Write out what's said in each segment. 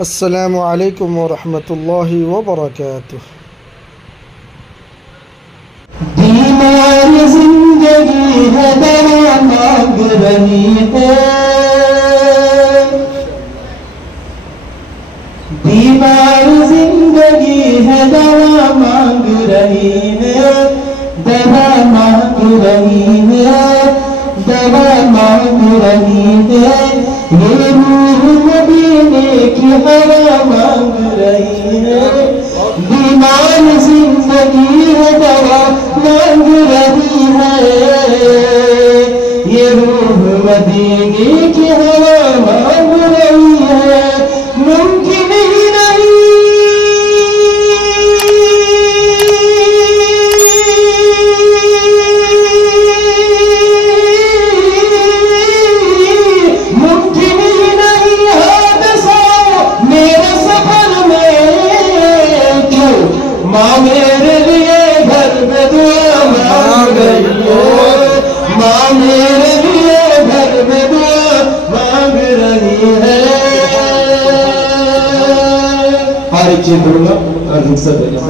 السلام علیکم ورحمۃ اللہ وبرکاتہ۔ بیمار زندگی ہے دوا مانگ رہی ہے، بیمار زندگی ہے دوا مانگ رہی ہے، دوا مانگ رہی ہے، دوا مانگ رہی ہے، یہ روح مدینے کی ہوا مانگ رہی ہے، بیمار زندگی ہے دوا مانگ رہی ہے، یہ روح مدینے کی ہوا مانگ رہی ہے، ممکن ہی نہیں ممکن ہی نہیں حادثہ میرے سفر میں، کیوں ماں میرے لیے گھر میں دعا مانگ رہی ہے، ماں میرے لیے گھر میں دعا مانگ رہی ہے۔ ہر ایک چیز کروں گا اور رخصت ہو جائے۔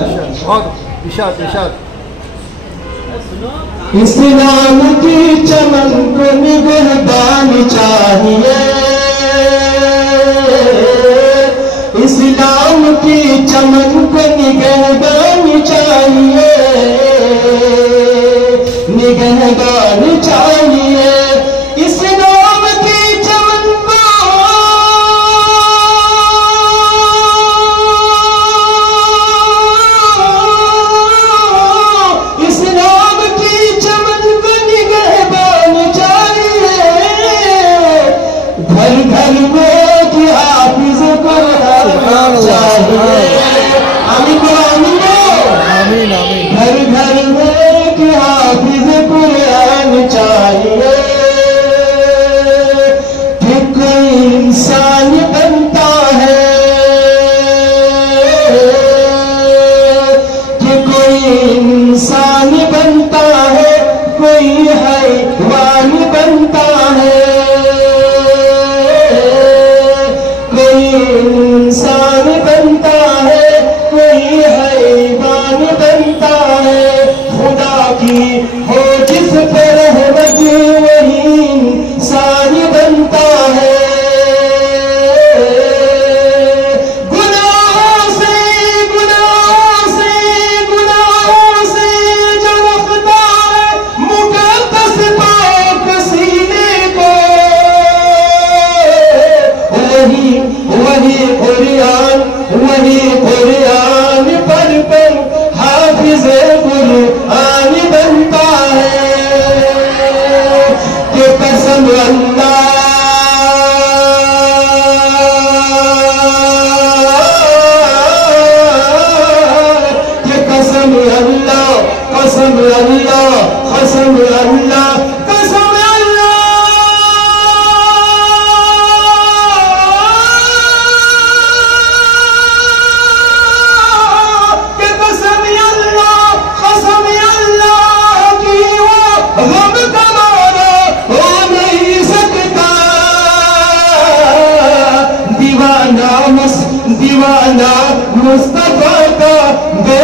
اسلام کی چمن کو نگہبان چاہیے، اسلام کی چمن کو نگہبان چاہیے، نگہبان چاہیے، اسلام کی چمن کو اسلام کی چمن کو نگہبان چاہیے، گھر گھر میں کی حافظ قرآن چاہیے، آمین آمین آمین، گھر گھر میں کی حافظ قرآن چاہیے، کہ کوئی انسان بنتا ہے، کہ کوئی انسان بنتا ہے، کوئی حیوان بنتا ہے، کوئی انسان بنتا ہے، کوئی حیوان بنتا ہے، خدا کی ہو جس پر رحمت وہی انسان بنتا ہے، گناہوں سے جو رکھتا ہے مقدس پاک سینے کو، وہی قرآن پر حافظ قرآن بنتا ہے، کہ قسم اللہ کہ قسم اللہ قسم اللہ قسم اللہ قسم اللہ کہ قسم اللہ کی وہ غم تمہارا ہو نہیں سکتا، دیوانہ مصطفیٰ کا بے